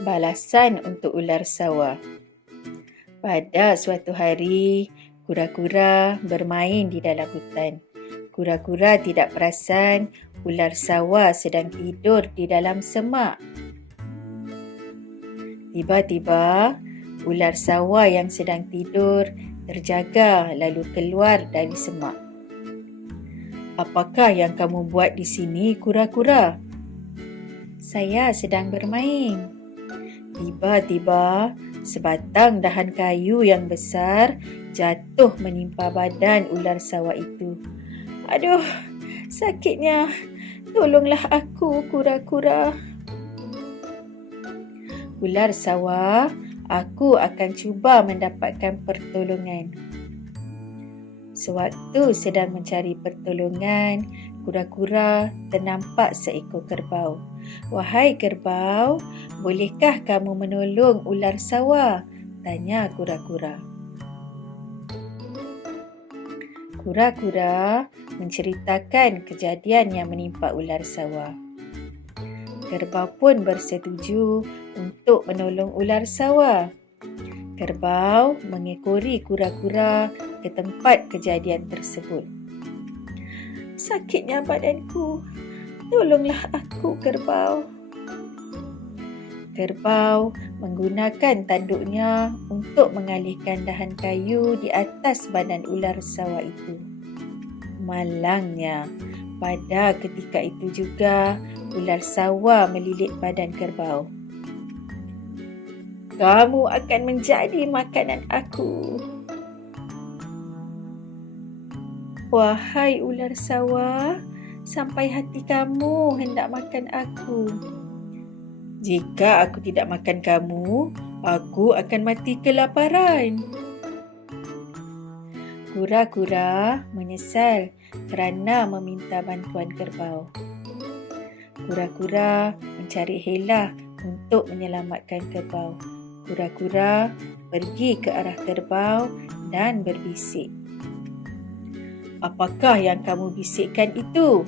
Balasan untuk ular sawah. Pada suatu hari, kura-kura bermain di dalam hutan. Kura-kura tidak perasan ular sawah sedang tidur di dalam semak. Tiba-tiba, ular sawah yang sedang tidur terjaga lalu keluar dari semak. "Apakah yang kamu buat di sini, kura-kura?" "Saya sedang bermain." Tiba-tiba, sebatang dahan kayu yang besar jatuh menimpa badan ular sawah itu. "Aduh, sakitnya. Tolonglah aku, kura-kura." "Ular sawah, aku akan cuba mendapatkan pertolongan." Sewaktu sedang mencari pertolongan, kura-kura ternampak seekor kerbau. "Wahai kerbau, bolehkah kamu menolong ular sawah?" tanya kura-kura. Kura-kura menceritakan kejadian yang menimpa ular sawah. Kerbau pun bersetuju untuk menolong ular sawah. Kerbau mengekori kura-kura ke tempat kejadian tersebut. "Sakitnya badanku. Tolonglah aku, kerbau." Kerbau menggunakan tanduknya untuk mengalihkan dahan kayu di atas badan ular sawah itu. Malangnya, pada ketika itu juga ular sawah melilit badan kerbau. "Kamu akan menjadi makanan aku." "Wahai ular sawah, sampai hati kamu hendak makan aku." "Jika aku tidak makan kamu, aku akan mati kelaparan." Kura-kura menyesal kerana meminta bantuan kerbau. Kura-kura mencari helah untuk menyelamatkan kerbau. Kura-kura pergi ke arah kerbau dan berbisik. "Apakah yang kamu bisikkan itu?"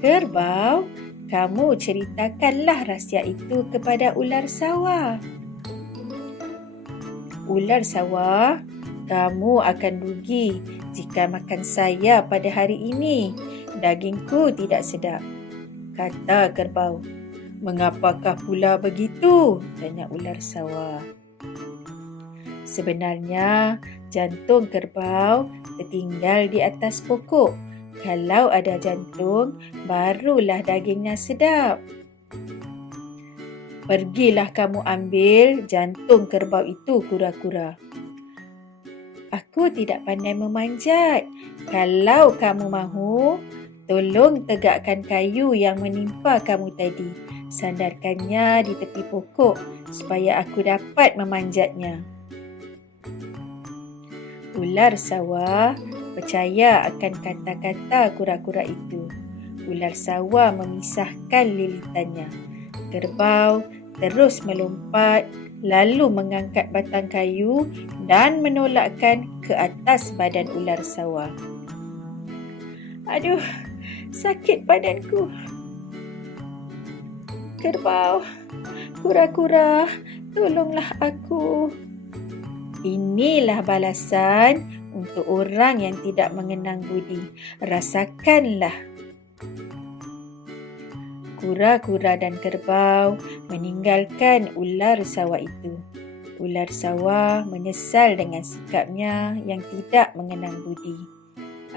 "Kerbau, kamu ceritakanlah rahsia itu kepada ular sawah." "Ular sawah, kamu akan rugi jika makan saya pada hari ini. Dagingku tidak sedap," kata kerbau. "Mengapakah pula begitu?" tanya ular sawah. Sebenarnya, jantung kerbau tertinggal di atas pokok. Kalau ada jantung, barulah dagingnya sedap. "Pergilah kamu ambil jantung kerbau itu, kura-kura." "Aku tidak pandai memanjat. Kalau kamu mahu, tolong tegakkan kayu yang menimpa kamu tadi. Sandarkannya di tepi pokok supaya aku dapat memanjatnya." Ular sawah percaya akan kata-kata kura-kura itu. Ular sawah memisahkan lilitannya. Kerbau terus melompat lalu mengangkat batang kayu dan menolakkan ke atas badan ular sawah. "Aduh, sakit badanku." "Kerbau, kura-kura, tolonglah aku." Inilah balasan untuk orang yang tidak mengenang budi. Rasakanlah. Kura-kura dan kerbau meninggalkan ular sawah itu. Ular sawah menyesal dengan sikapnya yang tidak mengenang budi.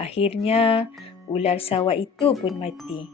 Akhirnya, ular sawah itu pun mati.